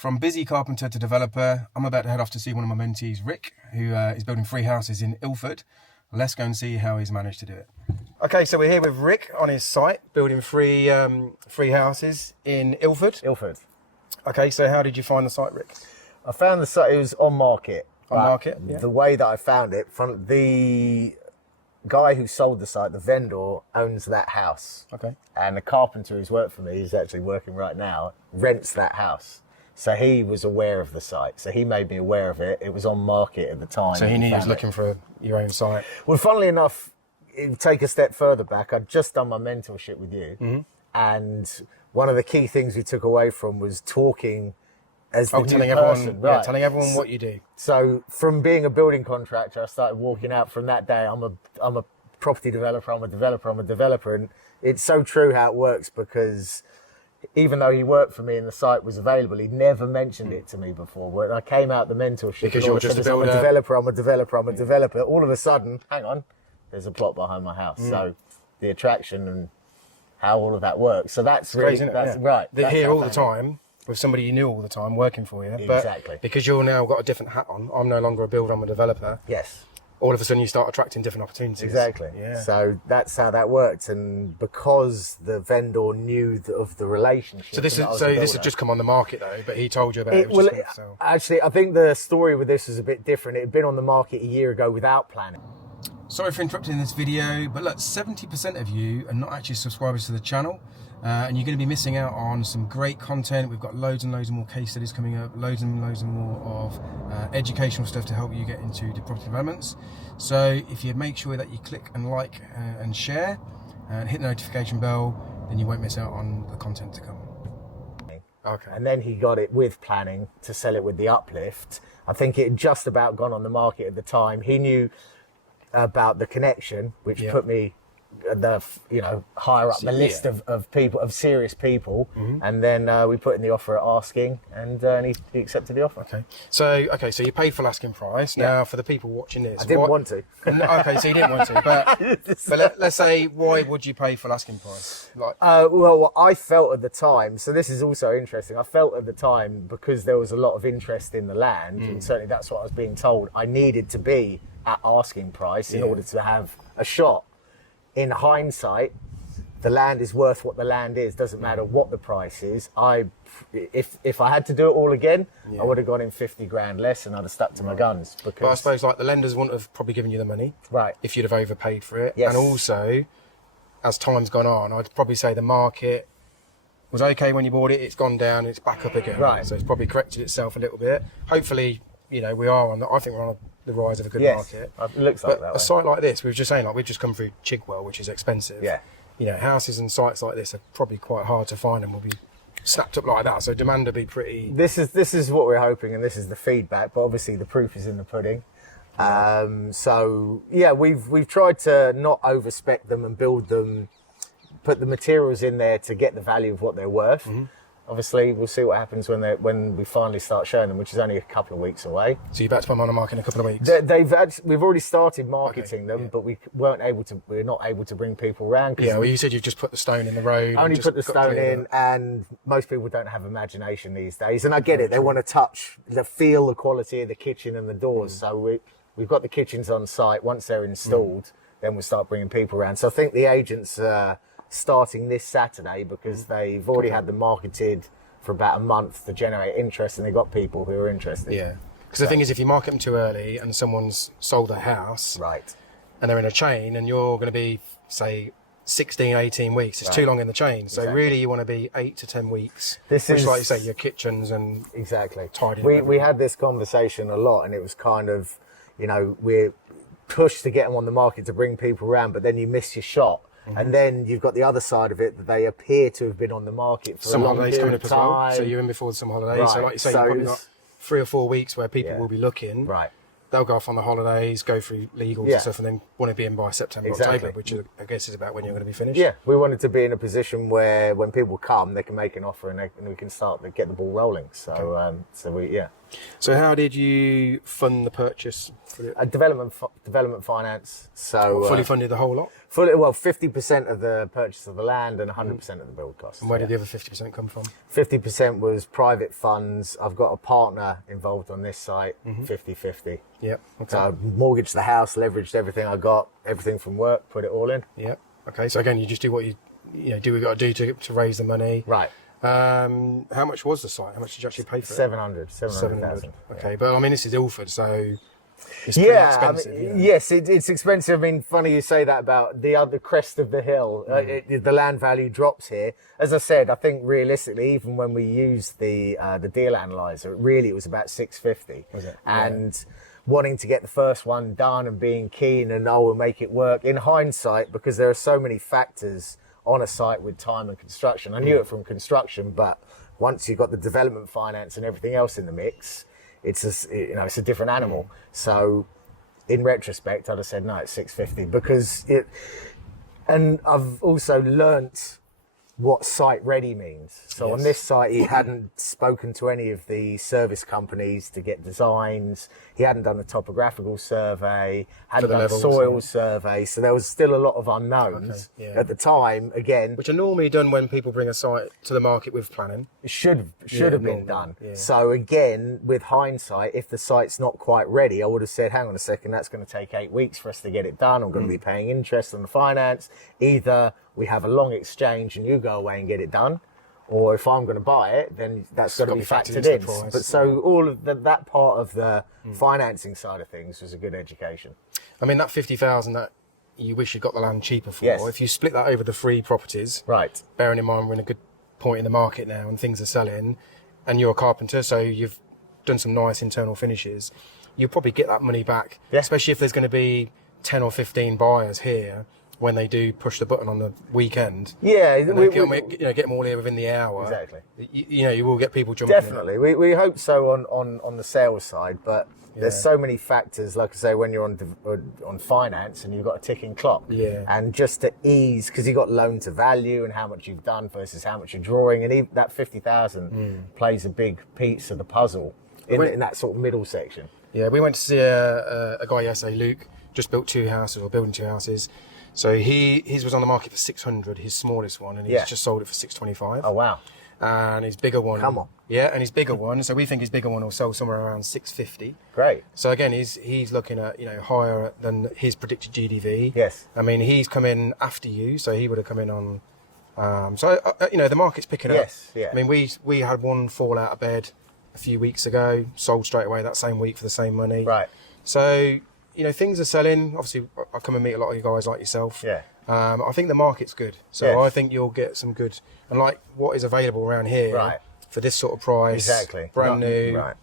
From busy carpenter to developer, I'm about to head off to see one of my mentees, Rick, who is building 3 houses in Ilford. Let's go and see how he's managed to do it. Okay, so we're here with Rick on his site, building three houses in Ilford. Ilford. Okay, so how did you find the site, Rick? I found the site, it was on market. On market, yeah. The way that I found it, from the guy who sold the site, the vendor, owns that house. Okay. And the carpenter who's worked for me, who's actually working right now, rents that house. So he was aware of the site. So he made me aware of it. It was on market at the time. So he knew he was looking for your own site. Well, funnily enough, take a step further back. I'd just done my mentorship with you. Mm-hmm. And one of the key things we took away from was talking as the new telling person. everyone, Right. yeah, telling everyone what you do. So from being a building contractor, I started walking out from that day. I'm a property developer. I'm a developer. And it's so true how it works, because even though he worked for me and the site was available, he'd never mentioned it to me before. When I came out the mentorship, Because you're just a builder. I'm a developer. All of a sudden, hang on, there's a plot behind my house. So the attraction and how all of that works. So that's really, crazy, that's yeah. right. They're That's here how all the I found time with somebody you knew all the time working for you. Exactly. But because you're now got a different hat on, I'm no longer a builder, I'm a developer. it. Yes. All of a sudden you start attracting different opportunities. Exactly. Yeah. So that's how that worked, and because the vendor knew of the relationship. So this and that I was is a this has builder. just come on the market though, but he told you about it. Well, Was just gonna sell. actually, I think the story with this is a bit different. It had been on the market a year ago without planning. Sorry for interrupting this video, but look, 70% of you are not actually subscribers to the channel, and you're going to be missing out on some great content. We've got loads and loads more case studies coming up, loads and loads more of educational stuff to help you get into the property developments. So if you make sure that you click and like and share and hit the notification bell, then you won't miss out on the content to come. Okay. And then he got it with planning to sell it with the uplift. I think it had just about gone on the market at the time. He knew about the connection, which put me higher up the list of people, of serious people. And then we put in the offer at asking, and he accepted the offer. Okay. So you paid full asking price. Now for the people watching this, I didn't want to. Okay, so you didn't want to, but let's say, why would you pay full asking price? Like, well, I felt at the time, so this is also interesting, I felt at the time, because there was a lot of interest in the land, and certainly that's what I was being told, I needed to be at asking price in order to have a shot. In hindsight, the land is worth what the land is. Doesn't matter what the price is. If I had to do it all again, I would have gone in 50 grand less, and I'd have stuck to my guns. Because, but I suppose like the lenders wouldn't have probably given you the money, right? If you'd have overpaid for it. Yes. And also, as time's gone on, I'd probably say the market was okay when you bought it. It's gone down. It's back up again. Right. So it's probably corrected itself a little bit. Hopefully, we are on. I think we're on the rise of a good market. It looks like that. A site like this, we were just saying, like we've just come through Chigwell, which is expensive. Yeah. Houses and sites like this are probably quite hard to find, and will be snapped up like that. So demand will be pretty. This is what we're hoping, and this is the feedback. But obviously, the proof is in the pudding. So yeah, we've tried to not overspec them and build them, put the materials in there to get the value of what they're worth. Obviously, we'll see what happens when we finally start showing them, which is only a couple of weeks away. So you're about to put them on the market in a couple of weeks? We've already started marketing them, but we're not able to bring people around. Yeah, well, you said you've just put the stone in the road. Only put the stone in, and most people don't have imagination these days. And I get it; they want to touch, feel the quality of the kitchen and the doors. So we've got the kitchens on site. Once they're installed, then we'll start bringing people around. So I think the agents starting this Saturday, because they've already had them marketed for about a month to generate interest, and they've got people who are interested. Yeah, because the thing is, if you market them too early and someone's sold their house, right, and they're in a chain, and you're going to be, say, 16, 18 weeks, it's too long in the chain. So really you want to be 8 to 10 weeks, which is, like you say, your kitchens and tidying. We had this conversation a lot, and it was kind of, we're pushed to get them on the market to bring people around, but then you miss your shot. And then you've got the other side of it, that they appear to have been on the market for some a long holidays period coming of up time. as well. So you're in before some holidays. Right. So like you say, you've probably got 3 or 4 weeks where people will be looking. Right. They'll go off on the holidays, go through legals and stuff, and then want to be in by September, October, which I guess is about when you're going to be finished. Yeah, we wanted to be in a position where when people come, they can make an offer, and we can start to get the ball rolling. So, So how did you fund the purchase? For development finance. So fully funded the whole lot. Fully, well, 50% of the purchase of the land and 100% of the build cost. And where did the other 50% come from? 50% was private funds. I've got a partner involved on this site, 50-50. Yeah. Okay. So I mortgaged the house, leveraged everything I got, everything from work, put it all in. Yeah. Okay. So again, you just do what you do. We got to do to raise the money. Right. How much was the site? How much did you actually pay for it? 700,000. Okay, but I mean, this is Ilford, so it's pretty expensive. I mean, yes, it's expensive. I mean, funny you say that about the other crest of the hill. The land value drops here. As I said, I think realistically, even when we used the deal analyzer, it was about 650. Was it? And wanting to get the first one done and being keen and we'll make it work. In hindsight, because there are so many factors on a site with time and construction. I knew it from construction, but once you've got the development finance and everything else in the mix, it's a different animal. So in retrospect, I'd have said, no, it's 650 because and I've also learnt what site ready means. So on this site, he hadn't spoken to any of the service companies to get designs. He hadn't done a topographical survey, hadn't done a soil survey. So there was still a lot of unknowns at the time, again. Which are normally done when people bring a site to the market with planning. It should have been done. Yeah. So again, with hindsight, if the site's not quite ready, I would have said, hang on a second, that's going to take 8 weeks for us to get it done. I'm going to be paying interest on the finance. Either we have a long exchange and you go away and get it done, or if I'm going to buy it, then that's got to be factored in. But so all of that part of the financing side of things was a good education. I mean, that 50,000 that you wish you got the land cheaper for, Yes. if you split that over the 3 properties, Right. bearing in mind we're in a good point in the market now and things are selling, and you're a carpenter, so you've done some nice internal finishes, you'll probably get that money back, especially if there's going to be 10 or 15 buyers here when they do push the button on the weekend. Yeah, get them all here within the hour. Exactly. You will get people jumping. Definitely, we hope so on the sales side, but there's so many factors. Like I say, when you're on finance and you've got a ticking clock, and just to ease, because you've got loan to value and how much you've done versus how much you're drawing, and that 50,000 plays a big piece of the puzzle in that sort of middle section. Yeah, we went to see a guy yesterday, Luke, just built 2 houses, or building 2 houses. So his was on the market for 600, his smallest one, and he's just sold it for 625. Oh wow! And his bigger one, come on, and his bigger one. So we think his bigger one will sell somewhere around 650. Great. So again, he's looking at higher than his predicted GDV. Yes. I mean, he's come in after you, so he would have come in on. The market's picking up. Yes. Yeah. I mean, we had one fall out of bed a few weeks ago, sold straight away that same week for the same money. Right. So. Things are selling. Obviously, I come and meet a lot of you guys like yourself. Yeah. I think the market's good. So I think you'll get some good, and like what is available around here for this sort of price. Exactly. Brand new. Right.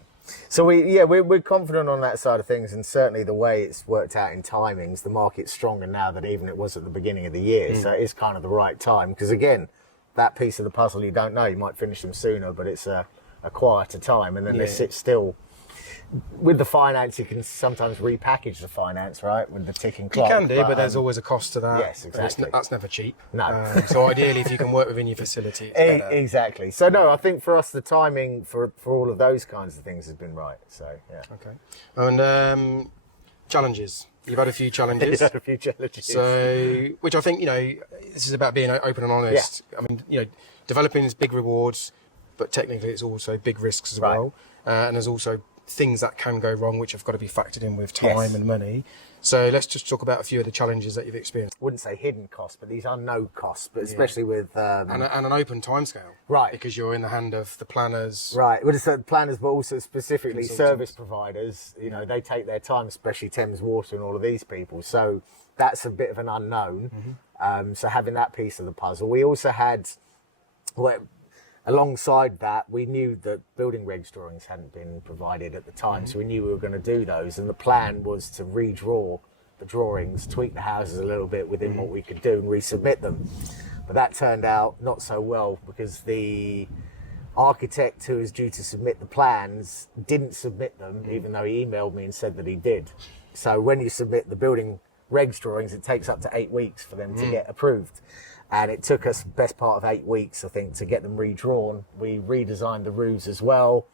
So we're confident on that side of things, and certainly the way it's worked out in timings, the market's stronger now than even it was at the beginning of the year. So it is kind of the right time, because again, that piece of the puzzle you don't know. You might finish them sooner, but it's a quieter time, and then they sit still. With the finance, you can sometimes repackage the finance, right? With the ticking clock. You can do, but there's always a cost to that. Yes, exactly. That's never cheap. No. So ideally, if you can work within your facility, it's better. Exactly. So no, I think for us, the timing for all of those kinds of things has been right. So yeah. Okay. And challenges. You've had a few challenges. Had a few challenges. So, which I think this is about being open and honest. Yeah. I mean, developing is big rewards, but technically it's also big risks as well. And there's also things that can go wrong, which have got to be factored in with time and money. So let's just talk about a few of the challenges that you've experienced. I wouldn't say hidden costs, but these unknown costs, but especially with... and an open timescale. Right. Because you're in the hand of the planners. Right. Well, it's the planners, but also specifically service providers. They take their time, especially Thames Water and all of these people. So that's a bit of an unknown. So having that piece of the puzzle. We also had... Alongside that, we knew that building regs drawings hadn't been provided at the time, so we knew we were going to do those. And the plan was to redraw the drawings, tweak the houses a little bit within what we could do and resubmit them. But that turned out not so well, because the architect who was due to submit the plans didn't submit them, even though he emailed me and said that he did. So when you submit the building regs drawings, it takes up to 8 weeks for them to get approved. And it took us best part of 8 weeks, I think, to get them redrawn. We redesigned the roofs as well,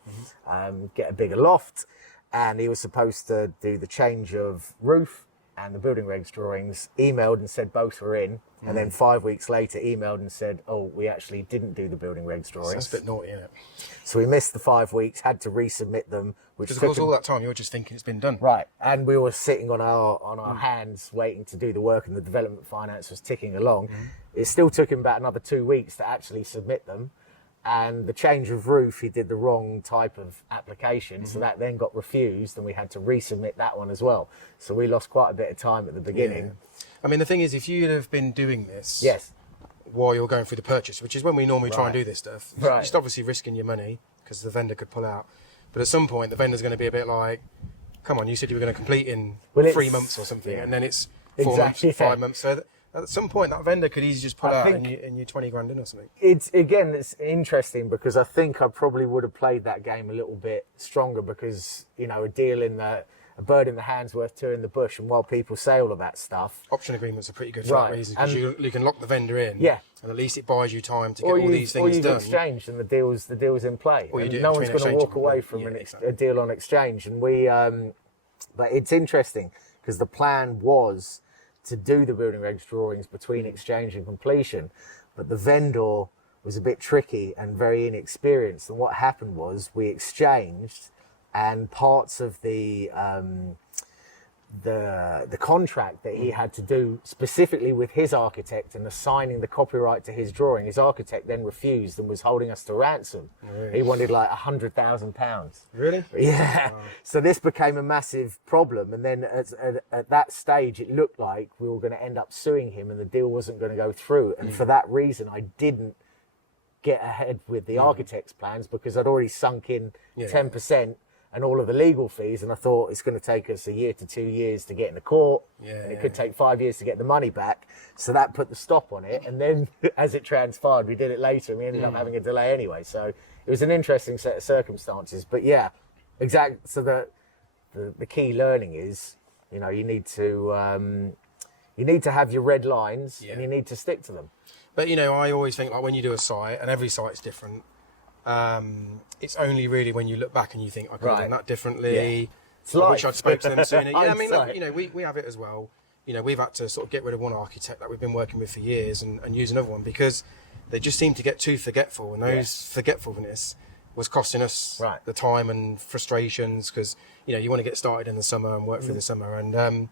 get a bigger loft. And he was supposed to do the change of roof and the building regs drawings, emailed and said both were in, and then 5 weeks later emailed and said, oh, we actually didn't do the building regs drawings. That's a bit naughty, isn't it? So we missed the 5 weeks, had to resubmit them. Because of course all that time you're just thinking it's been done. Right, and we were sitting on our hands waiting to do the work, and the development finance was ticking along. It still took him about another 2 weeks to actually submit them. And the change of roof, he did the wrong type of application, so that then got refused, and we had to resubmit that one as well. So we lost quite a bit of time at the beginning. Yeah. I mean, the thing is, if you'd have been doing this while you're going through the purchase, which is when we normally try and do this stuff, you're just obviously risking your money because the vendor could pull out. But at some point, the vendor's going to be a bit like, come on, you said you were going to complete in 3 months or something, and then it's 4 months, 5 months. So at some point, that vendor could easily just pull out and you're 20 grand in or something. It's interesting because I think I probably would have played that game a little bit stronger because, you know, a bird in the hand's worth two in the bush, and while people say all of that stuff... Option agreements are pretty good for that reason, because you can lock the vendor in, and at least it buys you time to get all these things done. Or you've exchanged and the deal's in play. Or no one's going to walk away from a deal on exchange. And but it's interesting because the plan was to do the building regs drawings between exchange and completion, but the vendor was a bit tricky and very inexperienced. And what happened was we exchanged, and parts of the contract that he had to do specifically with his architect and assigning the copyright to his drawing, his architect then refused and was holding us to ransom. Really? He wanted like £100,000. Really? Yeah. Wow. So this became a massive problem, and then at that stage it looked like we were going to end up suing him and the deal wasn't going to go through. And for that reason I didn't get ahead with the architect's plans because I'd already sunk in 10%. And all of the legal fees, and I thought it's going to take us 1 year to 2 years to get into court, and it could take 5 years to get the money back. So that put the stop on it, and then as it transpired, we did it later, and we ended up having a delay anyway. So it was an interesting set of circumstances. But yeah, exactly. So the key learning is, you know, you need to have your red lines, and you need to stick to them. But you know, I always think like when you do a site, and every site's different. It's only really when you look back and you think I could have done that differently. I wish I'd spoken to them sooner. Yeah, I mean, look, you know, we have it as well. You know, we've had to sort of get rid of one architect that we've been working with for years and use another one because they just seem to get too forgetful, and those forgetfulness was costing us the time and frustrations because you know you want to get started in the summer and work through the summer and.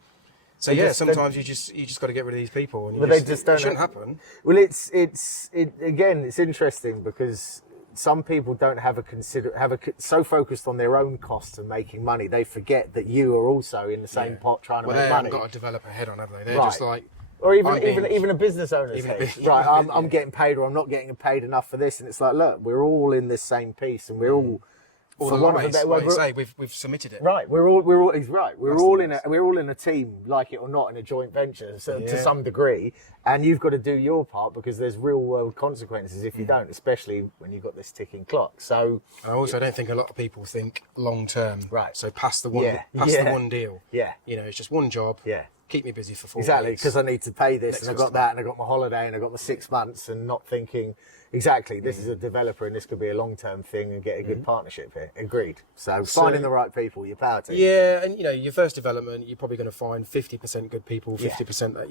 So sometimes you just got to get rid of these people, and it shouldn't happen. Well, it's interesting because some people don't so focused on their own costs and making money, they forget that you are also in the same pot trying to make money. They haven't got a developer head on, have they? They're just like, or even a business owner's head. Right, I'm getting paid, or I'm not getting paid enough for this, and it's like, look, we're all in this same piece, and we're all. Like you say, we've submitted it. Right, we're all in a team, like it or not, in a joint venture to some degree, and you've got to do your part because there's real world consequences if you don't, especially when you've got this ticking clock. So I also don't think a lot of people think long term. Right. So past the one deal. Yeah. You know, it's just one job. Yeah. Keep me busy for 4 weeks. Exactly, because I need to pay this, and I got that, and I got my holiday, and I got my 6 months, and not thinking. Exactly, this is a developer and this could be a long-term thing and get a good partnership here. Agreed. So finding the right people, your power team. Yeah, and you know, your first development, you're probably going to find 50% good people, 50% that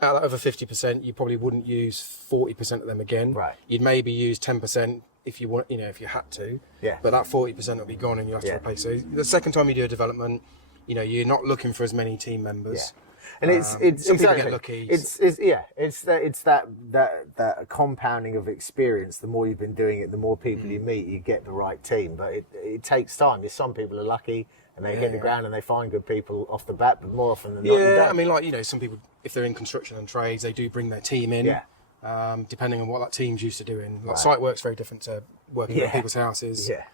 out of over 50%, you probably wouldn't use 40% of them again. Right. You'd maybe use 10% if you want, if you had to. Yeah. But that 40% will be gone and you'll have to replace. So the second time you do a development, you know, you're not looking for as many team members. Yeah. And it's exactly. Get lucky. It's that compounding of experience. The more you've been doing it, the more people you meet, you get the right team. But it takes time. Some people are lucky and they hit the ground and they find good people off the bat. But more often than not, you don't. I mean, like, you know, some people, if they're in construction and trades, they do bring their team in. Yeah. Depending on what that team's used to doing. Like site work's very different to working at people's houses. Yeah.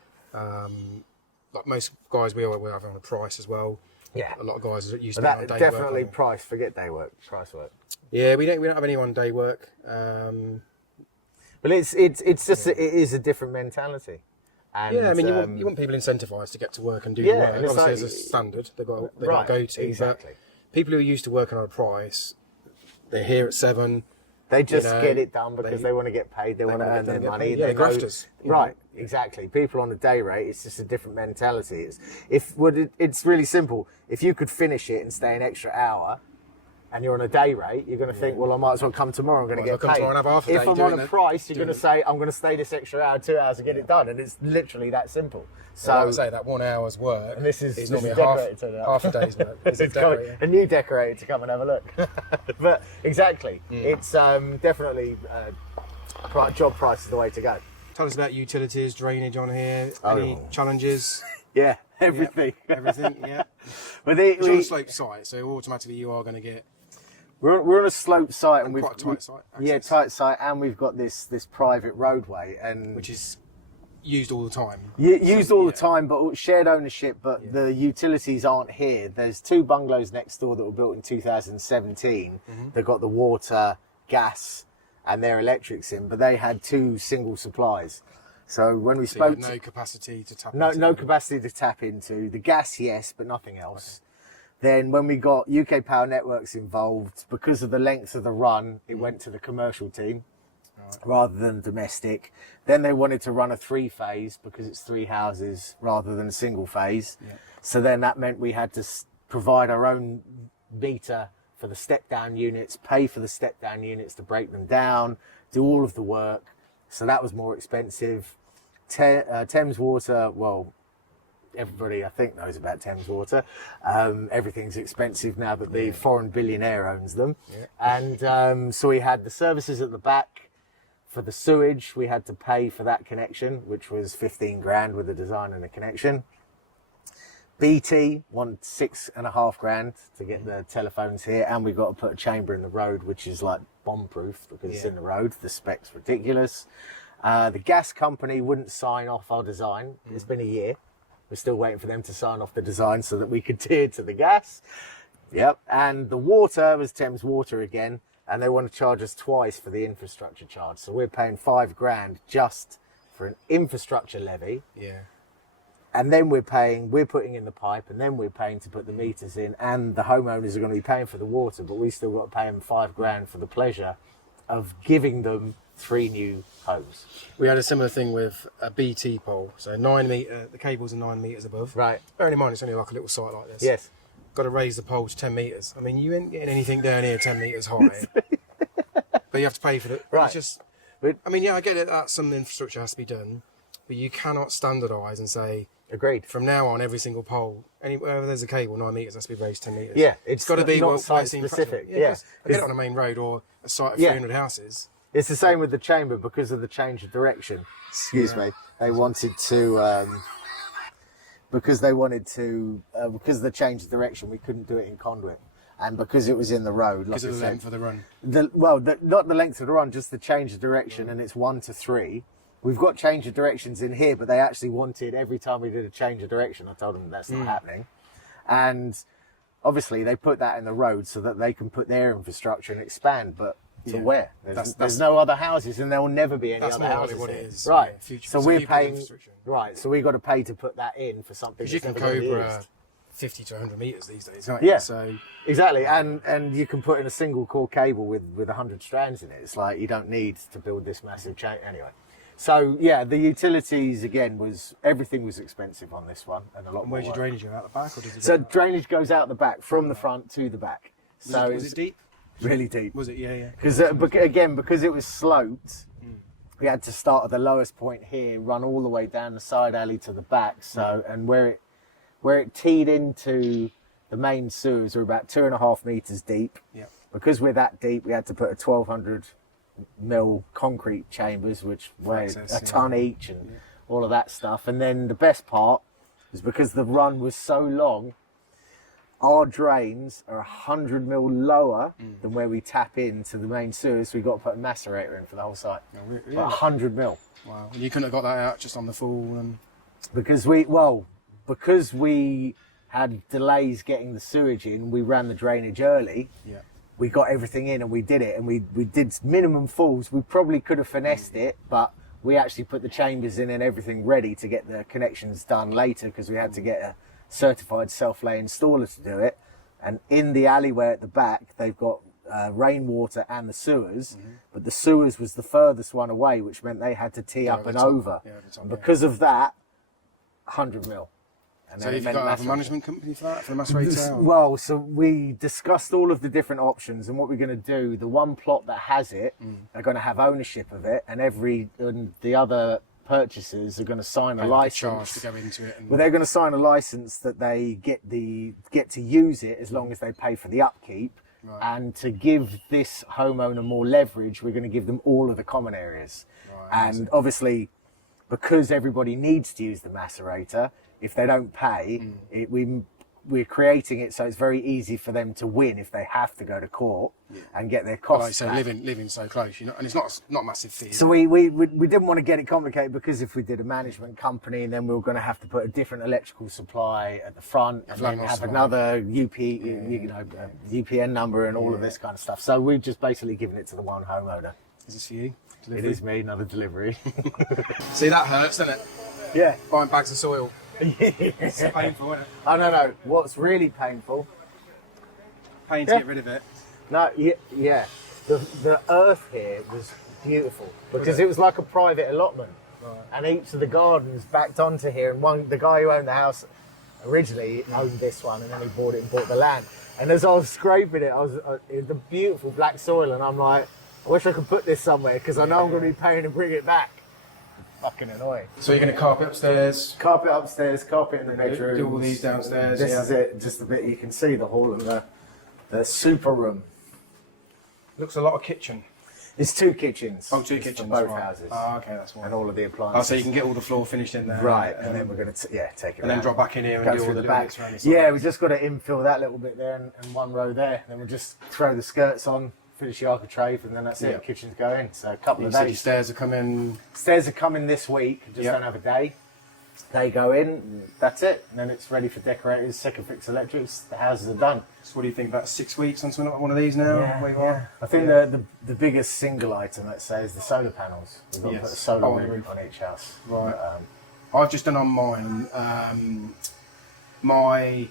Like most guys, we have on a price as well. Yeah, a lot of guys are used to that. Definitely work, price. Forget day work. Price work. Yeah, we don't have anyone day work. But it's just it is a different mentality. And, I mean, you want people incentivised to get to work and do the work. Obviously, there's a standard they've got to go to. Exactly. But people who are used to working on a price, they're here at 7. They just get it done because they want to get paid. They want to earn their money. Yeah, grafters. Right, exactly. People on a day rate, it's just a different mentality. It's really simple. If you could finish it and stay an extra hour, and you're on a day rate, you're going to think, well, I might as well come tomorrow. I'm going to get paid. If I'm on a price, you're going to say, I'm going to stay this extra hour, 2 hours, and get it done. And it's literally that simple. So I would say that 1 hour's work. And this is normally half a day's work. It's a new decorator to come and have a look. But exactly, it's definitely job price is the way to go. Tell us about utilities, drainage on here. Any challenges? Yeah, everything. Yep, everything, yeah. But it's on a slope site, so automatically you are going to get. We're on a slope site, and quite a tight site. Yeah, tight site, and we've got this private roadway, and which is used all the time. Used all the time, but shared ownership. But the utilities aren't here. There's 2 bungalows next door that were built in 2017. They've got the water, gas, and their electrics in, but they had 2 single supplies. So when we spoke, no capacity to tap. No capacity to tap into the gas, yes, but nothing else. Then when we got UK Power Networks involved, because of the length of the run, it went to the commercial team rather than domestic. Then they wanted to run a 3-phase because it's 3 houses rather than a single phase. Yeah. So then that meant we had to provide our own meter for the step down units, pay for the step down units to break them down, do all of the work. So that was more expensive. Thames Water, well, everybody I think knows about Thames Water. Everything's expensive now that the foreign billionaire owns them. Yeah. And so we had the services at the back. For the sewage, we had to pay for that connection, which was 15 grand with a design and a connection. BT wanted 6.5 grand to get the telephones here, and we got to put a chamber in the road, which is like bomb-proof because it's in the road. The spec's ridiculous. The gas company wouldn't sign off our design. It's been a year. We're still waiting for them to sign off the design so that we could adhere to the gas. Yep. And the water was Thames Water again, and they want to charge us twice for the infrastructure charge. So we're paying 5 grand just for an infrastructure levy. Yeah. And then we're putting in the pipe, and then we're paying to put the meters in, and the homeowners are going to be paying for the water, but we still got to pay them 5 grand for the pleasure of giving them 3 new homes. We had a similar thing with a BT pole, so 9 metre, the cables are 9 metres above. Right. Bearing in mind it's only like a little site like this. Yes. Got to raise the pole to 10 metres. I mean, you ain't getting anything down here 10 metres high, but you have to pay for it. Right. It's just, I mean, yeah, I get it that some infrastructure has to be done, but you cannot standardise and say, agreed. From now on, every single pole, wherever there's a cable, 9 metres has to be raised 10 metres. Yeah, it's got to be not site specific. Yeah, I get it on a main road or a site of 300 houses. It's the same with the chamber because of the change of direction. Excuse me. They wanted to, because of the change of direction, we couldn't do it in conduit. And because it was in the road, because of the length of the run. Not the length of the run, just the change of direction, and it's 1 to 3. We've got change of directions in here, but they actually wanted every time we did a change of direction. I told them that's not happening. And obviously they put that in the road so that they can put their infrastructure and expand, but to where? There's no other houses, and there will never be any other houses. That's what it is. Right. Yeah, so we're paying, right, so we got to pay to put that in for something that's you can Cobra 50 to 100 metres these days, right? Yeah, so exactly, and you can put in a single core cable with 100 strands in it. It's like you don't need to build this massive chain anyway. So yeah, the utilities again everything was expensive on this one, and a lot. And where's your drainage go out the back, or does it? So drainage goes out the back from the front to the back. So was it deep? Really deep. Was it? Yeah. Because because it was sloped, we had to start at the lowest point here, run all the way down the side alley to the back. So and where it teed into the main sewers are about 2.5 meters deep. Yeah. Because we're that deep, we had to put a 1,200 mil concrete chambers, which weighed a ton each, and all of that stuff. And then the best part was because the run was so long, our drains are 100 mil lower than where we tap into the main sewers. So we got to put a macerator in for the whole site. Oh, really? 100 mil. Wow. And you couldn't have got that out just on the full and because we had delays getting the sewage in, we ran the drainage early. Yeah. We got everything in and we did it, and we did minimum fulls. We probably could have finessed it, but we actually put the chambers in and everything ready to get the connections done later because we had to get a certified self-lay installer to do it. And in the alleyway at the back, they've got rainwater and the sewers, but the sewers was the furthest one away, which meant they had to tee up and over. And because of that, 100 mil. And so you've got to have a management company for that, for the macerator? Well, so we discussed all of the different options, and what we're going to do, the one plot that has it are going to have ownership of it, and the other purchasers are going to sign a license to go into it. Well, they're going to sign a license that they get to use it as long as they pay for the upkeep. Right. And to give this homeowner more leverage, we're going to give them all of the common areas. Right, and obviously, because everybody needs to use the macerator, if they don't pay, we're creating it so it's very easy for them to win if they have to go to court and get their costs back. Living so close, and it's not a massive fee. So we didn't want to get it complicated, because if we did a management company, and then we were going to have to put a different electrical supply at the front, and then have another UPN number and all of this kind of stuff. So we've just basically given it to the one homeowner. Is this for you? Delivery? It is me, not a delivery. See, that hurts, doesn't it? Yeah. Buying bags of soil. It's painful, isn't it? Oh, no. What's really painful? Pain to get rid of it. No, yeah. The earth here was beautiful, because it was like a private allotment. Right. And each of the gardens backed onto here, and the guy who owned the house originally owned this one, and then he bought it and bought the land. And as I was scraping it, the beautiful black soil, and I'm like, I wish I could put this somewhere, because I know I'm going to be paying to bring it back. Fucking annoying. So you're going to carpet upstairs? Carpet upstairs, carpet in the bedroom. Do all these downstairs. This is it, just the bit you can see, the hall and the super room. Looks a lot of kitchen. It's 2 kitchens. Oh, 2 kitchens. For both right. houses. Oh, okay, that's one. And all of the appliances. Oh, so you can get all the floor finished in there. Right, and then we're going to take it and then drop back in here and do all the back. Yeah, we just got to infill that little bit there and one row there. Then we'll just throw the skirts on, finish the architrave, and then that's it. The kitchen's going. So a couple of days. Stairs are coming. Stairs are coming this week. Just don't have a day. They go in. That's it. And then it's ready for decorators. Second fix electrics. The houses are done. So what do you think? About 6 weeks on something like one of these now? Yeah. I think the biggest single item, let's say, is the solar panels. We've got to put a solar roof on each house. Right. I've just done on mine. My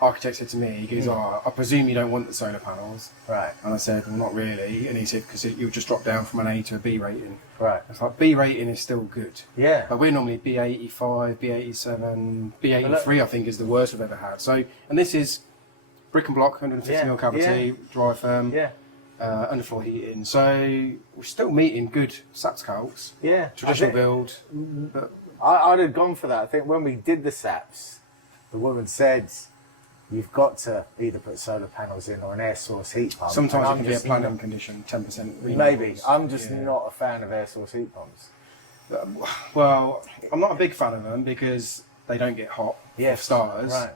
architect said to me, he goes, I presume you don't want the solar panels. Right. And I said, well, not really. And he said, because you'll just drop down from an A to a B rating. Right. It's like, B rating is still good. Yeah. But we're normally B85, B87, B83, I think, is the worst we've ever had. So, and this is brick and block, 150mm cavity, dry firm, underfloor heating. So we're still meeting good SAPS calcs. Yeah. Traditional build. But I'd have gone for that. I think when we did the SAPs, the woman said, you've got to either put solar panels in or an air source heat pump. Sometimes it can be a planning condition, 10% renewables. Maybe. I'm just not a fan of air source heat pumps. Well, I'm not a big fan of them because they don't get hot, for starters. Right.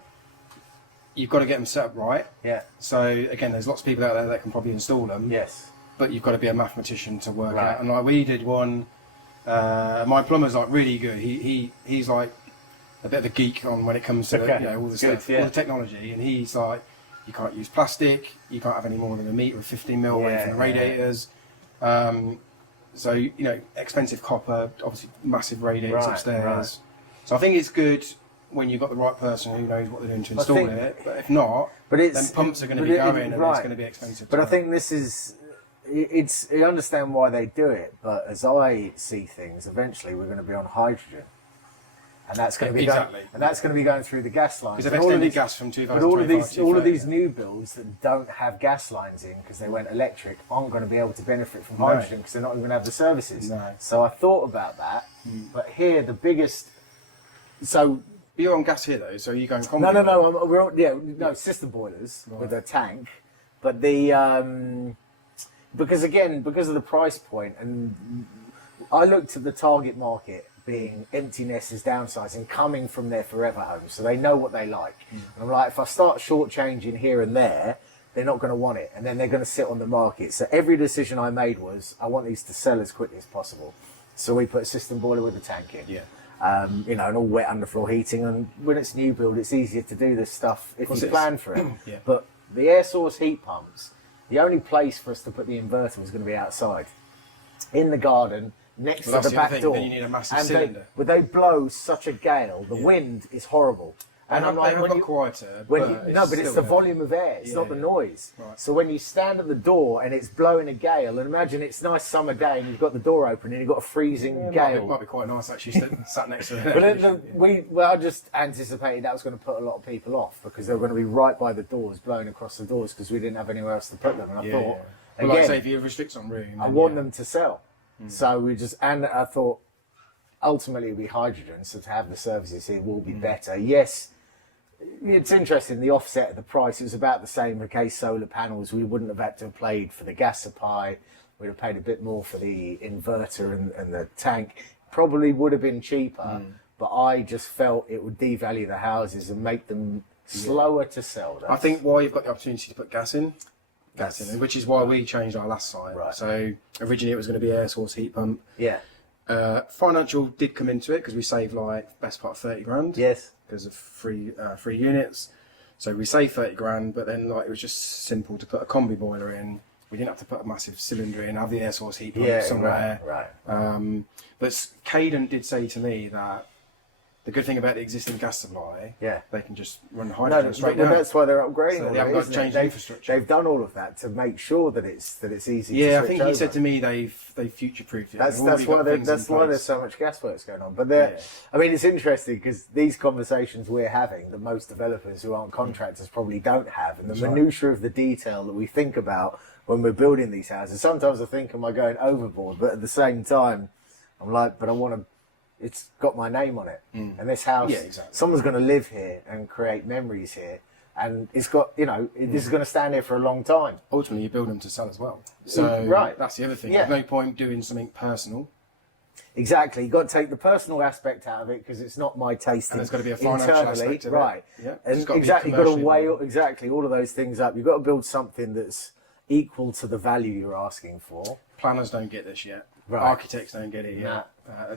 You've got to get them set up right. Yeah. So, again, there's lots of people out there that can probably install them. Yes. But you've got to be a mathematician to work out. And like we did one, my plumber's like really good. He's like a bit of a geek on when it comes to all the stuff, all the technology, and he's like, you can't use plastic, you can't have any more than a metre of 15mm away from the radiators. So expensive copper, obviously massive radiators upstairs. Right. So I think it's good when you've got the right person who knows what they're doing to install it. But if not, then pumps are going to be going and it's going to be expensive. But I think this is. I understand why they do it, but as I see things, eventually we're going to be on hydrogen. And that's going to be going through the gas lines. Because they've extended gas from 2025 But all of these new builds that don't have gas lines in because they went electric aren't going to be able to benefit from hydrogen because they're not even going to have the services. No. So I thought about that, but here the biggest. So you're on gas here though, so you're going. No, system boilers with a tank, but because of the price point, and I looked at the target market being empty nesters downsizing coming from their forever homes, so they know what they like. And I'm like, if I start shortchanging here and there, they're not going to want it, and then they're going to sit on the market. So every decision I made was, I want these to sell as quickly as possible. So we put a system boiler with a tank in, and all wet underfloor heating. And when it's new build, it's easier to do this stuff if you plan for it. But the air source heat pumps, the only place for us to put the inverter was going to be outside, in the garden, next to the back door. Then you need a massive cylinder. They blow such a gale. The wind is horrible. And I'm like, they have got quieter. But it's the volume of air. It's not the noise. Right. So when you stand at the door and it's blowing a gale, and imagine it's a nice summer day and you've got the door open and you've got a freezing gale. It might be quite nice actually sat next to it. But I just anticipated that was going to put a lot of people off because they were going to be right by the doors, blowing across the doors because we didn't have anywhere else to put them. And I thought, again, like I say, if you restrict on room, I want them to sell. So and I thought, ultimately it'll be hydrogen, so to have the services here will be better. Yes, it's interesting, the offset of the price, it was about the same for case solar panels. We wouldn't have had to have paid for the gas supply, we'd have paid a bit more for the inverter and the tank. Probably would have been cheaper, but I just felt it would devalue the houses and make them slower to sell. I think why you've got the opportunity to put gas in, which is why we changed our last site. Right. So originally it was going to be air source heat pump. Yeah. Financial did come into it because we saved like best part of 30 grand. Yes. Because of free units. So we saved 30 grand, but then like it was just simple to put a combi boiler in. We didn't have to put a massive cylinder in, have the air source heat pump somewhere. Right. But Caden did say to me that the good thing about the existing gas supply, they can just run hydrogen straight now. That's why they're upgrading. So they haven't got to change the infrastructure. They've done all of that to make sure that it's easy. Yeah, to I think over. he said to me they've future-proofed it. That's why there's so much gas works going on. But I mean, it's interesting because these conversations we're having, that most developers who aren't contractors probably don't have, and the minutiae of the detail that we think about when we're building these houses. Sometimes I think, am I going overboard? But at the same time, I'm like, but I want to. It's got my name on it, and this house, someone's going to live here and create memories here, and it's got, this is going to stand here for a long time. Ultimately, you build them to sell as well. So that's the other thing. There's no point doing something personal. Exactly, you've got to take the personal aspect out of it because it's not my taste. And there's got to be a financial aspect of it. Yeah, and you've got to weigh all of those things up. You've got to build something that's equal to the value you're asking for. Planners don't get this yet. Right. Architects don't get it yet.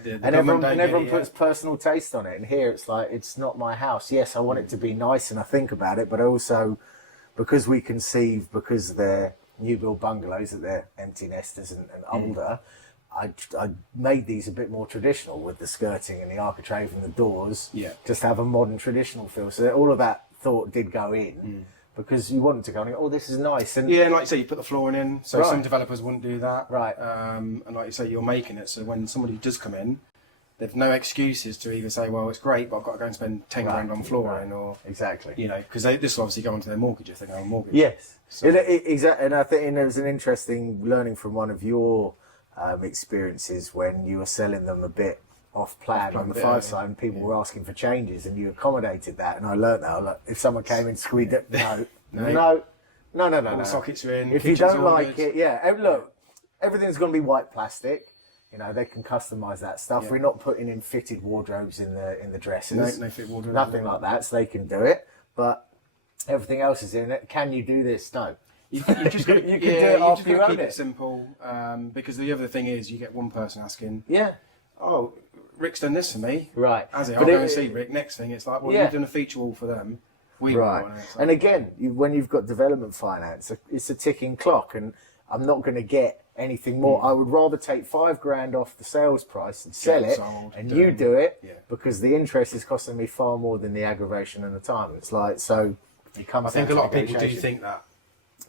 And everyone puts personal taste on it. And here it's like, it's not my house. Yes, I want it to be nice and I think about it, but also because we conceive, because they're new build bungalows, that they're empty nesters and older, I made these a bit more traditional with the skirting and the architrave and the doors. Yeah. Just have a modern traditional feel. So all of that thought did go in. Because you want to go and go, oh, this is nice. And and like you say, you put the flooring in. So some developers wouldn't do that. Right. And like you say, you're making it. So when somebody does come in, they've no excuses to either say, well, it's great, but I've got to go and spend 10 grand on flooring. Or exactly. Because this will obviously go onto their mortgage if they own a mortgage. Yes. So. Exactly. And I think there was an interesting learning from one of your experiences when you were selling them a bit off plan on the 5 side, and people were asking for changes, and you accommodated that. And I learned that. Like, if someone came and squeezed it, no. All sockets are in. If you don't like it, and look, everything's going to be white plastic. They can customize that stuff. We're not putting in fitted wardrobes in the dresses. No fitted wardrobes. Nothing like that. So they can do it, but everything else is in it. Can you do this? No. You just got to, you can do it after you own keep it simple, because the other thing is you get one person asking, yeah, oh, Rick's done this for me, right? As I'll go and see Rick. Next thing, it's like, well, you've done a feature wall for them, right? And again, when you've got development finance, it's a ticking clock, and I'm not going to get anything more. I would rather take 5 grand off the sales price and sell it, and you do it, because the interest is costing me far more than the aggravation and the time. It's like, so it comes. I think a lot of people do think that.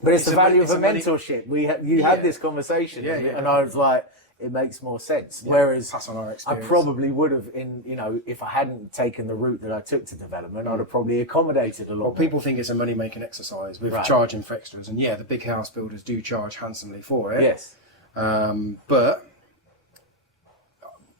But it's the value of a mentorship. You had this conversation, and I was like, it makes more sense. Whereas pass on our I experience. probably would have, if I hadn't taken the route that I took to development, I'd have probably accommodated a lot. Well, people think it's a money-making exercise with charging for extras, and the big house builders do charge handsomely for it. Yes, but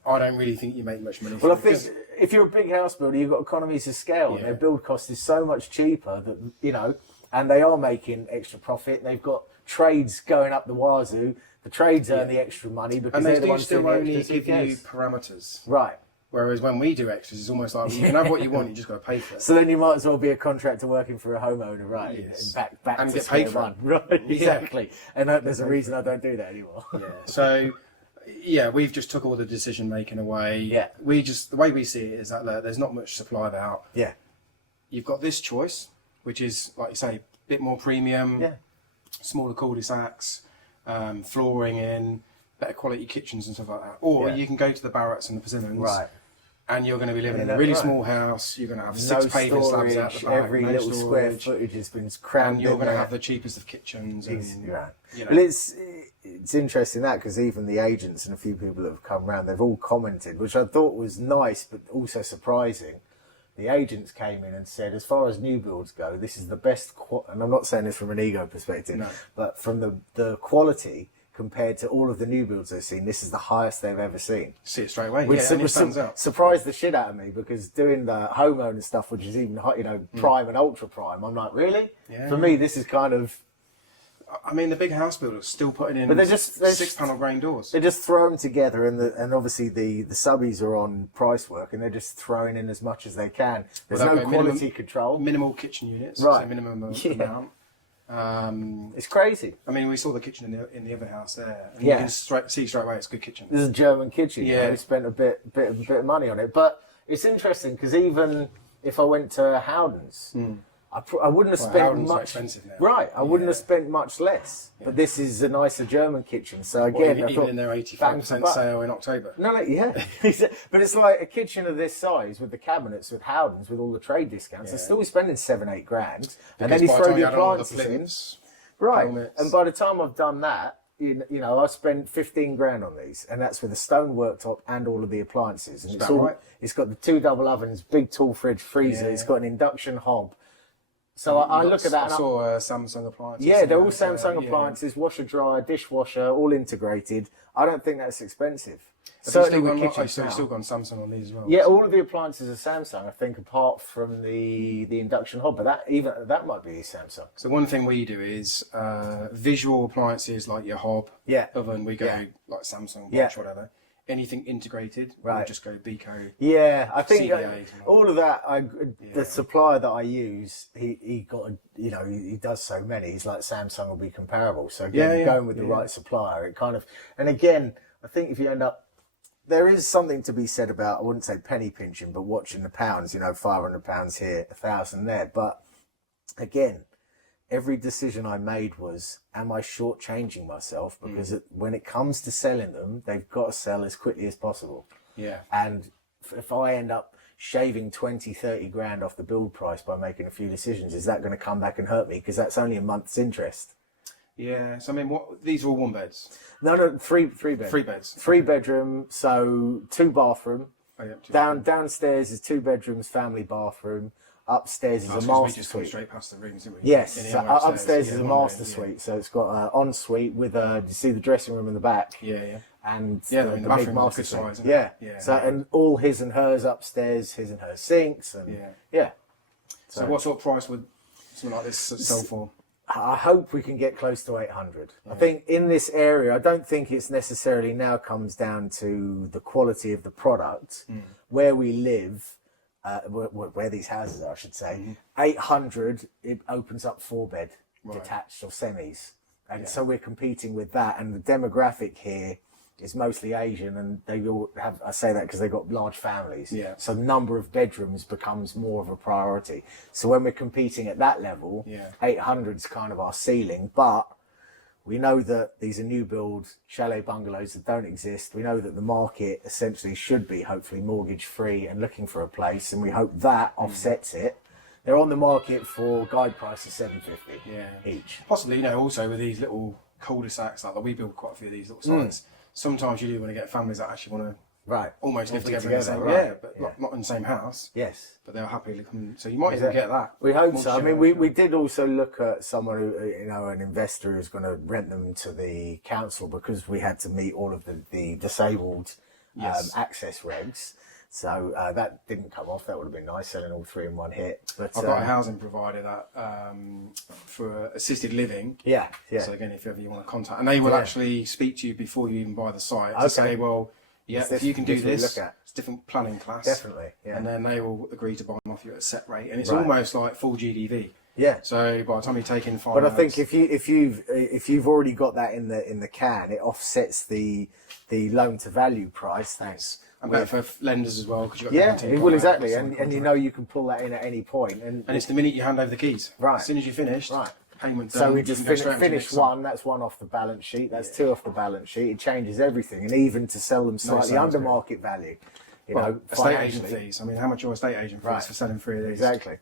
I don't really think you make much money. Well, I think if you're a big house builder, you've got economies of scale, and their build cost is so much cheaper that and they are making extra profit. They've got trades going up the wazoo. The trades earn the extra money because they're the ones doing the only extras. give you parameters. Right. Whereas when we do extras, it's almost like you can have what you want, you just got to pay for it. So then you might as well be a contractor working for a homeowner, right? Yes. And back and to get paid for it. Right, exactly. And there's a reason I don't do that anymore. So, we've just took all the decision making away. Yeah. The way we see it is that there's not much supply about. Yeah. You've got this choice, which is, like you say, a bit more premium, smaller cul-de-sacs, flooring in, better quality kitchens and stuff like that. Or you can go to the Barretts and the Persimmons And you're going to be living in a really small house. You're going to have 6 paving slabs out the back. Every little square footage has been crammed. And you're going to have the cheapest of kitchens. And, you know. Well, it's interesting that, because even the agents and a few people that have come around, they've all commented, which I thought was nice, but also surprising. The agents came in and said, as far as new builds go, this is the best, and I'm not saying this from an ego perspective, but from the quality compared to all of the new builds they've seen, this is the highest they've ever seen. See it straight away. Which surprised the shit out of me, because doing the homeowner stuff, which is even, you know, prime and ultra prime, I'm like, really? Yeah. For me, this is kind of... I mean, the big house builders still putting in, but they're 6-panel grain doors. They're just thrown together, and obviously the subbies are on price work, and they're just throwing in as much as they can. There's no quality control. Minimal kitchen units, right? So minimum amount. It's crazy. I mean, we saw the kitchen in the other house there, and you can see straight away it's a good kitchen. This is a German kitchen. Yeah, we spent a bit of money on it, but it's interesting because even if I went to Howden's. I wouldn't have spent much. Expensive now. Right, I wouldn't have spent much less. Yeah. But this is a nicer German kitchen, so again, even in their 85% sale in October. No, but it's like a kitchen of this size with the cabinets, with Howden's, with all the trade discounts, and still spending $7-8 grand, and then you throw the appliances in. Right, and by the time I've done that, you know, I spent 15 grand on these, and that's with a stone worktop and all of the appliances. And it's got the 2 double ovens, big tall fridge, freezer. It's got an induction hob. So I look at that. I saw Samsung appliances. Yeah, they're all Samsung appliances, washer, dryer, dishwasher, all integrated. I don't think that's expensive. Certainly with kitchens now. You've still gone Samsung on these as well. Yeah, all of the appliances are Samsung, I think, apart from the induction hob. But that might be Samsung. So one thing we do is visual appliances like your hob, oven. We go like Samsung, Bosch, whatever. Anything integrated, we'll just go Beco. Yeah, I think all of that. The supplier that I use, he got, you know, he does so many. He's like, Samsung will be comparable. So again, going with the right supplier, it kind of. And again, I think if you end up, there is something to be said about, I wouldn't say penny pinching, but watching the pounds. You know, £500 here, 1,000 there. But again, every decision I made was, am I shortchanging myself? Because when it comes to selling them, they've got to sell as quickly as possible. Yeah. And if I end up shaving 20-30 grand off the build price by making a few decisions, is that going to come back and hurt me? Because that's only a month's interest. Yeah. So I mean, these are all 1 beds? No, three beds. 3 beds. 3 bedroom, so 2 bathroom. Oh, yeah, downstairs is 2 bedrooms, family bathroom. Upstairs is a master suite. Just come straight past the rooms, didn't we? Yes, so upstairs is a master suite. So it's got an ensuite with you see the dressing room in the back. Yeah. And the big master suite. Size, yeah. So and all his and hers upstairs, his and her sinks, and So what sort of price would something like this sell for? I hope we can get close to 800. I think in this area, I don't think it's necessarily now comes down to the quality of the product. Where we live, where these houses are, I should say, 800, it opens up 4-bed detached or semis. And so we're competing with that. And the demographic here is mostly Asian, and they all have, I say that because they've got large families. Yeah. So the number of bedrooms becomes more of a priority. So when we're competing at that level, 800 is kind of our ceiling. But we know that these are new build chalet bungalows that don't exist. We know that the market essentially should be hopefully mortgage free and looking for a place, and we hope that offsets it. They're on the market for guide price of $750 each. Possibly, you know, also with these little cul-de-sacs, like we build quite a few of these little sites. Sometimes you do want to get families that actually want to almost live together in the same, but not in the same house. Yes, but they'll happily come. So you might even get that. We hope so. I mean, we did also look at someone who, you know, an investor who's going to rent them to the council, because we had to meet all of the disabled access regs. So that didn't come off. That would have been nice, selling all 3 in one hit. But I've got a housing provider that for assisted living. Yeah. So again, if ever you want to contact, and they will actually speak to you before you even buy the site to say, well, if you can do this, it's different planning class. Definitely. Yeah. And then they will agree to buy them off you at a set rate, and it's almost like full GDV. Yeah. So by the time you take in finance, but I think if you've already got that in the can, it offsets the loan to value price. Thanks. And better for lenders as well, because you've got well, exactly, and you know you can pull that in at any point, and it's the minute you hand over the keys. Right. As soon as you finished. Right. Payment done, so we just finish one. That's one off the balance sheet. That's 2 off the balance sheet. It changes everything, and even to sell them slightly under market value, you know, estate agent financially. fees. I mean, how much are estate agent fees Right. for selling 3 of these? Exactly.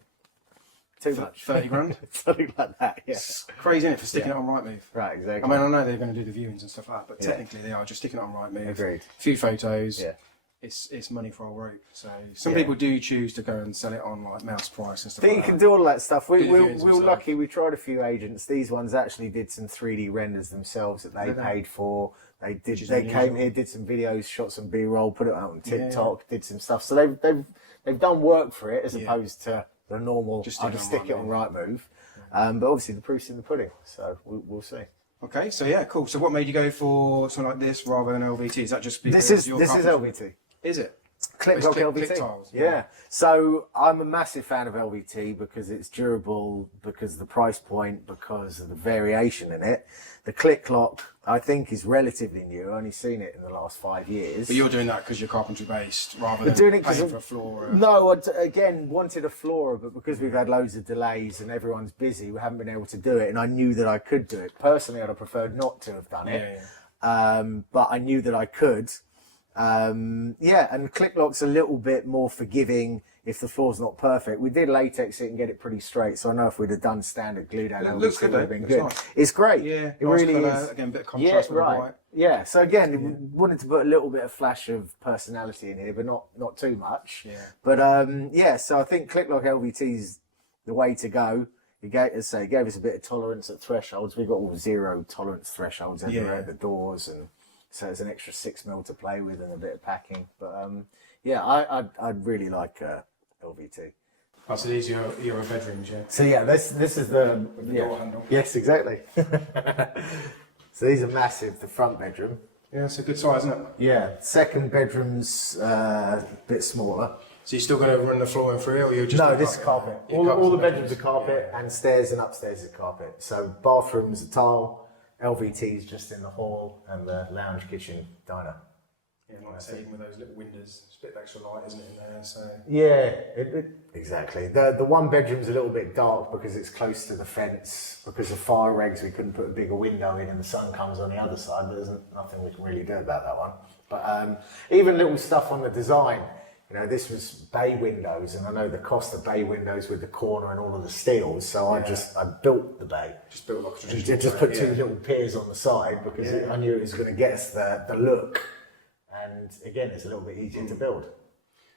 Too much. 30 grand? Something like that, yeah. It's crazy, isn't it, for sticking it on Rightmove? Right, exactly. I mean, I know they're going to do the viewings and stuff like that, but technically they are just sticking it on Rightmove. Agreed. A few photos. Yeah. It's money for a rope. So some people do choose to go and sell it on like mouse price and stuff I think like you that. can do all that stuff. We the were viewings themselves. lucky. We tried a few agents. These ones actually did some 3D renders themselves that they Did they? paid for. They did. is They unusual. came here, did some videos, shot some B-roll, put it out on TikTok, did some stuff. So they've done work for it as opposed to the normal. I'll just stick it on Rightmove. But obviously the proof's in the pudding. So we'll see. Okay, so yeah, cool. So what made you go for something like this rather than LVT? Is that just because This is your LVT. Is it? Click It's lock click LVT. tiles, yeah. So I'm a massive fan of LVT because it's durable, because of the price point, because of the variation in it. The click lock, I think, is relatively new. I've only seen it in the last 5 years. But you're doing that because you're carpentry based rather than doing it 'cause paying of- for a floor. No, again, wanted a floor, but because we've had loads of delays and everyone's busy, we haven't been able to do it. And I knew that I could do it. Personally, I'd have preferred not to have done it. But I knew that I could. And click lock's a little bit more forgiving if the floor's not perfect. We did latex it and get it pretty straight, so I know if we'd have done standard glue down, It it looks would good, have been though. good. It's nice. It's great. Yeah, it nice really colour, is. again, bit of Yeah, contrast with the right. white. Yeah. So again, we wanted to put a little bit of flash of personality in here, but not too much. Yeah. But so I think click lock LVT is the way to go. It gave us a bit of tolerance at thresholds. We got all 0 tolerance thresholds everywhere at the doors, and so there's an extra 6mm to play with and a bit of packing. But I'd really like LVT. Oh, so these are your bedrooms, yeah? So yeah, this is the door handle. Yes, exactly. So these are massive. The front bedroom. Yeah, it's a good size, isn't it? Yeah. Second bedroom's a bit smaller. So you're still going to run the flooring through it, or you're just... No, this is carpet. All the bedrooms are carpet, and stairs and upstairs is carpet. So bathrooms are tile, LVT's just in the hall, and the lounge, kitchen, diner. Yeah, like I say, even with those little windows, it's a bit of extra light, isn't it, in there? So Yeah, exactly. The one bedroom's a little bit dark because it's close to the fence. Because of fire regs, we couldn't put a bigger window in, and the sun comes on the other side. There's nothing we can really do about that one. But even little stuff on the design. You know, this was bay windows, and I know the cost of bay windows with the corner and all of the steels. So I built the bay. just built like a traditional... Just put 2 little piers on the side because I knew it was going to get us the look. And again, it's a little bit easier to build.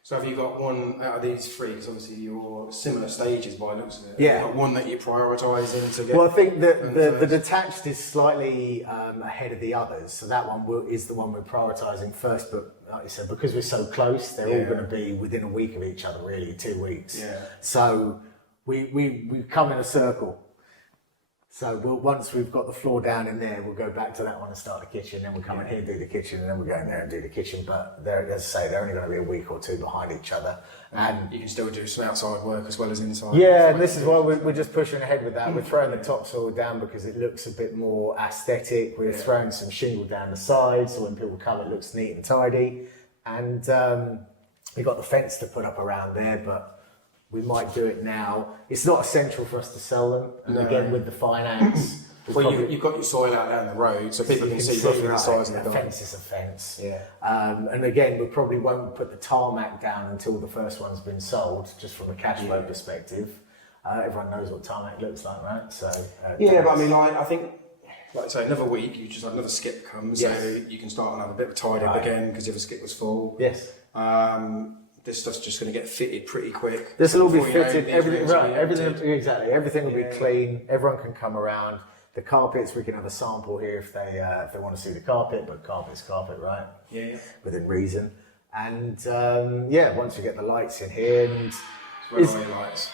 So have you got one out of these 3? Because obviously you're similar stages by the looks of it. Yeah. Have you got one that you're prioritising to get... Well, I think the detached is slightly ahead of the others. So that one is the one we're prioritising first. But like I said, because we're so close, they're all going to be within a week of each other, really, 2 weeks. Yeah. So we come in a circle. So once we've got the floor down in there, we'll go back to that one and start the kitchen. Then we'll come in here, do the kitchen, and then we'll go in there and do the kitchen. But as I say, they're only going to be a week or 2 behind each other. And you can still do some outside work as well as inside. yeah, and this is why we're just pushing ahead with that. We're throwing the topsoil down because it looks a bit more aesthetic. We're throwing some shingle down the side, so when people come, it looks neat and tidy. And we've got the fence to put up around there, but we might do it now. It's not essential for us to sell them. And again, with the finance... Well, you've got your soil out down the road, so people can see roughly the size of the A garden. fence is a fence. Yeah. And again, we probably won't put the tarmac down until the first one's been sold, just from a cash flow perspective. Everyone knows what tarmac looks like, right? So Yeah, but I mean, like, I think, like I say, another week, you just have another skip comes, Yes. so you can start and have a bit of a tidy up again because the other skip was full. Yes. This stuff's just going to get fitted pretty quick. This will all be Before you know it, fitted, these everything, rooms will right, be everything, emptied. exactly, everything will be Yeah. clean, everyone can come around. The carpets, we can have a sample here if they want to see the carpet, but carpet's carpet, right? Yeah. Within reason. And once we get the lights in here, and Where are your lights?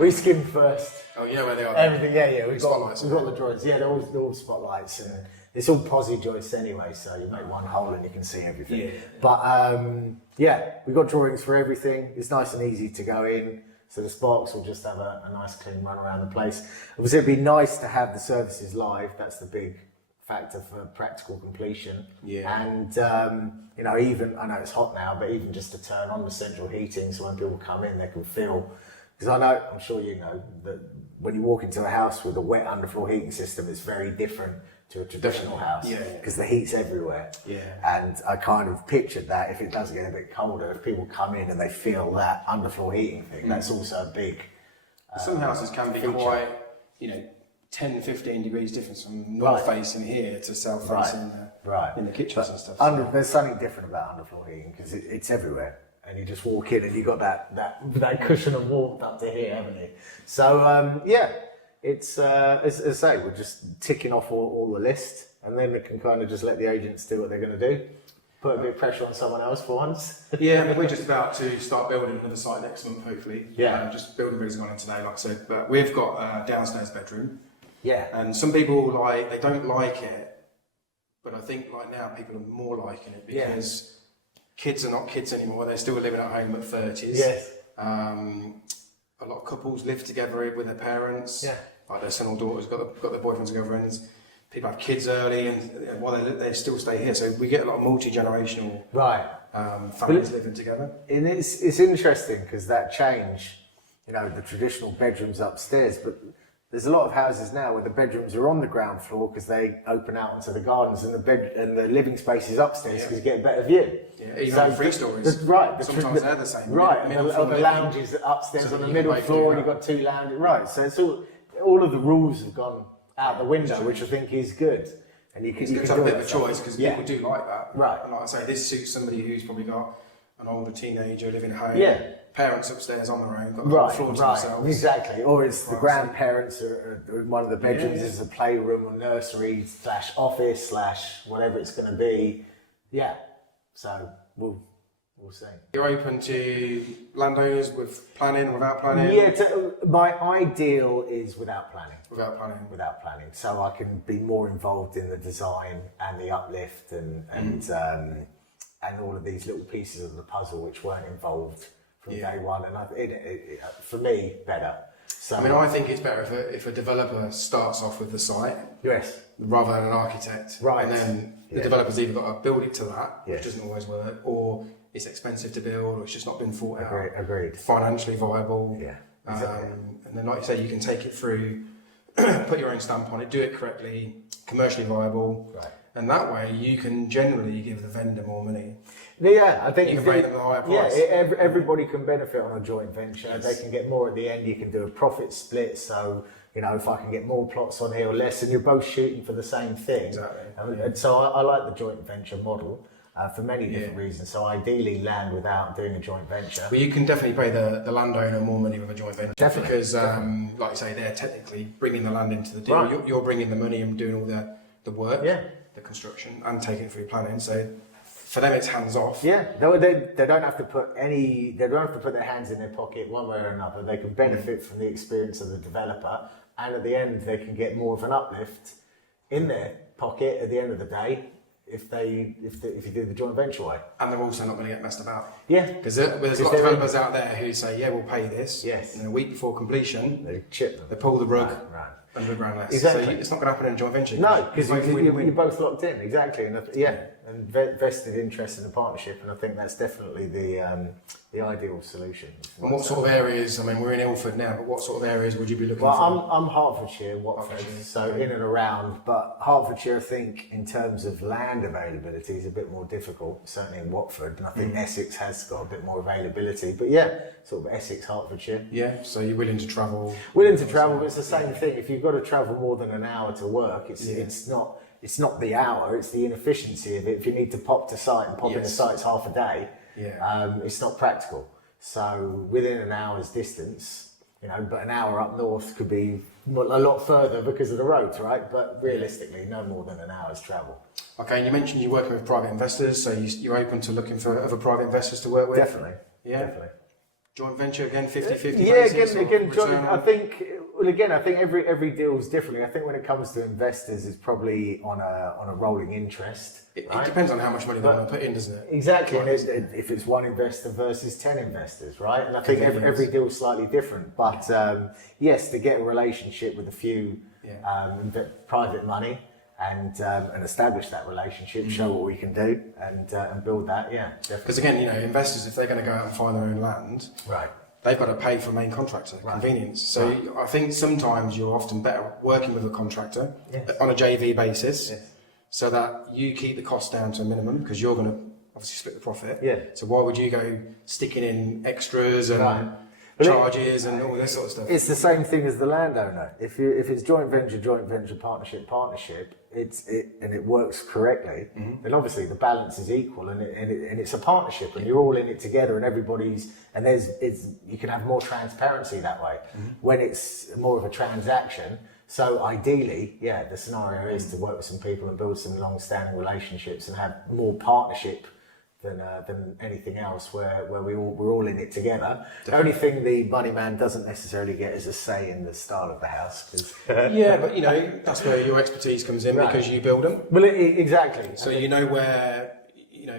we skim first. Oh, you know where they are? Everything, we've Spotlights, got the drawings. Yeah, they're all spotlights, and it's all posi joists anyway, so you make one hole and you can see everything. Yeah. But we've got drawings for everything. It's nice and easy to go in. So the sparks will just have a nice clean run around the place. Obviously, it'd be nice to have the services live. That's the big factor for practical completion. Yeah. And even I know it's hot now, but even just to turn on the central heating, so when people come in, they can feel. Because I'm sure you know that when you walk into a house with a wet underfloor heating system, it's very different to a traditional house, because the heat's everywhere. Yeah. And I kind of pictured that if it does get a bit colder, if people come in and they feel that underfloor heating thing, that's also a big. Some houses can be quite, 10, 15 degrees difference from north facing here to south facing in the kitchens and stuff. There's something different about underfloor heating because it's everywhere, and you just walk in and you've got that cushion of warmth up to here, haven't you? So it's as I say, we're just ticking off all the list, and then we can kind of just let the agents do what they're going to do. Put a bit of pressure on someone else for once. Yeah, I mean, we're just about to start building another site next month, hopefully. Yeah. Just building rigs gone in today, like I said. But we've got a downstairs bedroom. Yeah. And some people they don't like it, but I think now people are more liking it because kids are not kids anymore. They're still living at home at 30s. Yes. A lot of couples live together with their parents. Yeah. Like their son or daughter's got their boyfriends and girlfriends. People have kids early, and while they still stay here. So we get a lot of multi-generational families living together. And it's interesting because that change, the traditional bedrooms upstairs, but there's a lot of houses now where the bedrooms are on the ground floor because they open out onto the gardens, and the living space is upstairs because you get a better view. Yeah, even free stories. Sometimes they're the same. Right, and the lounges upstairs on the middle floor, and you've got 2 lounges. Right, so it's all of the rules have gone out the window, which I think is good. And you can have a bit of a choice because people do like that. Right. And like I say, this suits somebody who's probably got an older teenager living at home. Yeah. Parents upstairs on their own, got the whole floor to themselves. Exactly. Or it's the grandparents are in one of the bedrooms is a playroom or nursery / office / whatever it's going to be. Yeah. So we'll see. You're open to landowners with planning or without planning? Yeah, my ideal is without planning. Without planning. Without planning. So I can be more involved in the design and the uplift and all of these little pieces of the puzzle which weren't involved from day one. And for me, better. So, I mean, I think it's better if a developer starts off with the site. Yes. Rather than an architect. Right. And then the developer's either got to build it to that, Yes. which doesn't always work, or it's expensive to build, or it's just not been thought out. Agreed. Financially viable. Yeah. Exactly. And then, like you say, you can take it through, put your own stamp on it, do it correctly, commercially viable. Right. And that way, you can generally give the vendor more money. Yeah, I think you can pay them a higher price. Yeah, everybody can benefit on a joint venture. Yes. They can get more at the end. You can do a profit split. So, if I can get more plots on here or less, and you're both shooting for the same thing. Exactly. And so I like the joint venture model for many different reasons. So ideally, land without doing a joint venture. Well, you can definitely pay the landowner more money with a joint venture. Definitely. Because, like you say, they're technically bringing the land into the deal. Right. You're bringing the money and doing all the work, the construction, and taking it through planning. So for them, it's hands off. Yeah, they don't have to put they don't have to put their hands in their pocket one way or another. They can benefit from the experience of the developer, and at the end, they can get more of an uplift in their pocket at the end of the day if you do the joint venture way. And they're also not going to get messed about. Yeah, because there's a lot of developers out there who say, "Yeah, we'll pay this." Yes. And then a week before completion, they chip them. They pull the rug. Right. $100,000 less. Exactly. So it's not going to happen in a joint venture. No, because you're both locked in. Exactly. And vested interest in the partnership, and I think that's definitely the ideal solution. And what sort of areas? I mean, we're in Ilford now, but what sort of areas would you be looking for? Well, I'm Hertfordshire, Watford, so in and around. But Hertfordshire, I think, in terms of land availability, is a bit more difficult. Certainly in Watford, and I think Essex has got a bit more availability. But yeah, sort of Essex, Hertfordshire. Yeah. So you're willing to travel? Willing to travel, but it's the same thing. If you've got to travel more than an hour to work, it's not the hour, it's the inefficiency of it. If you need to pop to site and pop in the site's half a day, it's not practical. So within an hour's distance, but an hour up north could be a lot further because of the roads, right? But realistically, no more than an hour's travel. Okay, and you mentioned you're working with private investors, so you're open to looking for other private investors to work with? Definitely. Yeah. Definitely. Joint venture again, 50-50? Yeah, again, I think every deal is different. I think when it comes to investors, it's probably on a rolling interest. It depends on how much money they want to put in, doesn't it? Exactly, and if it's one investor versus 10 investors, right? And I think every deal is slightly different. But yes, to get a relationship with a few private money and establish that relationship, show what we can do, and build that. Yeah, because again, investors, if they're going to go out and find their own land, right, they've got to pay for a main contractor, convenience. So I think sometimes you're often better working with a contractor on a JV basis, so that you keep the cost down to a minimum, because you're going to obviously split the profit. So why would you go sticking in extras and charges and all this sort of stuff? It's the same thing as the landowner. If it's joint venture, partnership, and it works correctly, then obviously the balance is equal, and it's a partnership, and you're all in it together, and you can have more transparency that way when it's more of a transaction. So ideally, the scenario is to work with some people and build some long-standing relationships and have more partnership than anything else, where we're all in it together. Definitely. The only thing the money man doesn't necessarily get is a say in the style of the house. Yeah, but that's where your expertise comes in, because you build them. Well, exactly. So where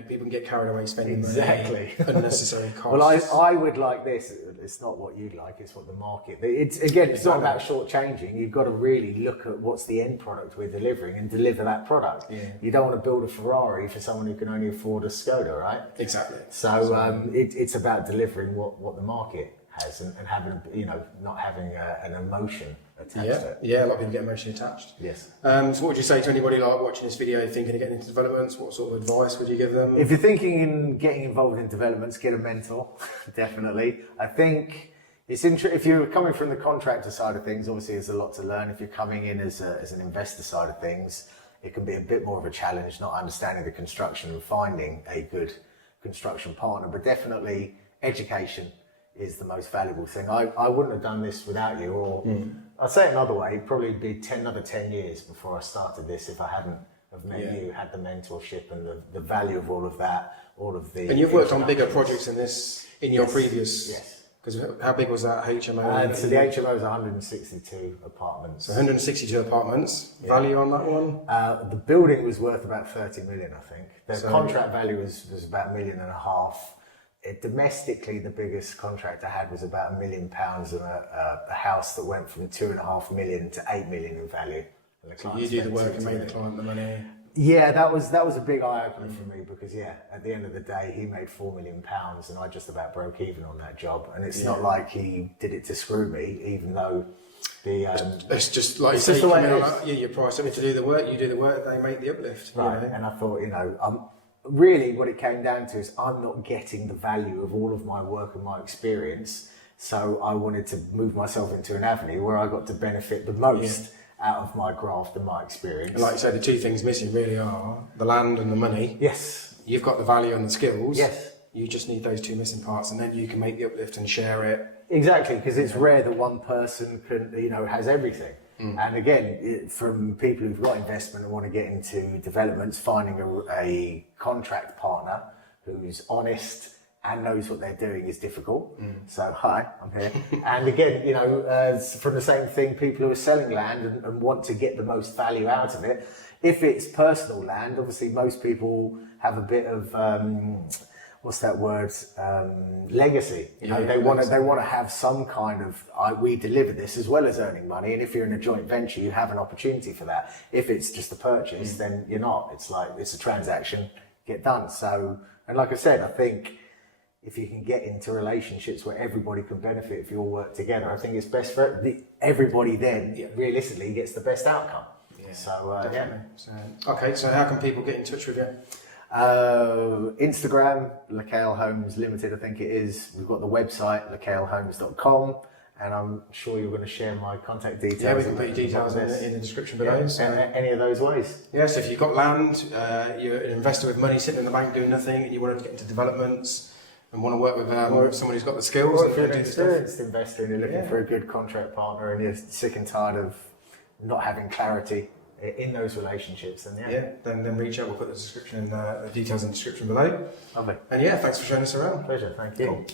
people can get carried away spending money, unnecessary costs. Well, I would like this. It's not what you like; it's what the market. It's not about shortchanging. You've got to really look at what's the end product we're delivering and deliver that product. Yeah. You don't want to build a Ferrari for someone who can only afford a Skoda, right? Exactly. So it's about delivering what the market has, and having not having an emotion attached to it. Yeah, a lot of people get emotionally attached. Yes. So what would you say to anybody watching this video, thinking of getting into developments? What sort of advice would you give them? If you're thinking in getting involved in developments, get a mentor. Definitely. I think it's if you're coming from the contractor side of things, obviously there's a lot to learn. If you're coming in as an investor side of things, it can be a bit more of a challenge, not understanding the construction and finding a good construction partner. But definitely education is the most valuable thing. I wouldn't have done this without you, or I'll say it another way, it'd probably be another 10 years before I started this if I hadn't have met you, had the mentorship and the value of all of that, all of the... And you've worked on bigger projects than this in your previous... Yes. Because how big was that HMO? So the HMO is 162 apartments. So 162 apartments. Value on that one? The building was worth about 30 million, I think. The contract value was about £1.5 million. Domestically, the biggest contract I had was about £1 million, and a house that went from 2.5 million to 8 million in value. So you do the work and make the client the money. Yeah, that was a big eye opener for me, because at the end of the day, he made £4 million, and I just about broke even on that job. And it's not like he did it to screw me, even though it's just like it's you say, your price to do the work, you do the work, they make the uplift. Right, and I thought, really what it came down to is I'm not getting the value of all of my work and my experience, so I wanted to move myself into an avenue where I got to benefit the most out of my graft and my experience. And like you said, the two things missing really are the land and the money. Yes. You've got the value and the skills. Yes. You just need those two missing parts, and then you can make the uplift and share it. Exactly, because it's rare that one person can, has everything. And again, from people who've got investment and want to get into developments, finding a contract partner who's honest and knows what they're doing is difficult. So, hi, I'm here. And again, from the same thing, people who are selling land and want to get the most value out of it. If it's personal land, obviously most people have a bit of, what's that word? Legacy. They want to have some kind of, we deliver this as well as earning money. And if you're in a joint venture, you have an opportunity for that. If it's just a purchase, then you're not. It's like, it's a transaction, get done. So, and like I said, I think if you can get into relationships where everybody can benefit if you all work together, I think it's best for everybody then realistically gets the best outcome. So, so how can people get in touch with you? Instagram, Lacale Homes Limited, I think it is. We've got the website, lacalehomes.com, and I'm sure you're going to share my contact details. Yeah, we can put your details in the description below. So. Any of those ways. Yes, if you've got land, you're an investor with money sitting in the bank doing nothing, and you want to get into developments and want to work with someone who's got the skills. Or if you're an experienced investor and you're looking for a good contract partner and you're sick and tired of not having clarity in those relationships, then reach out. We'll put the description, the details in the description below. Lovely. And thanks for showing us around. Pleasure, thank you. Cool.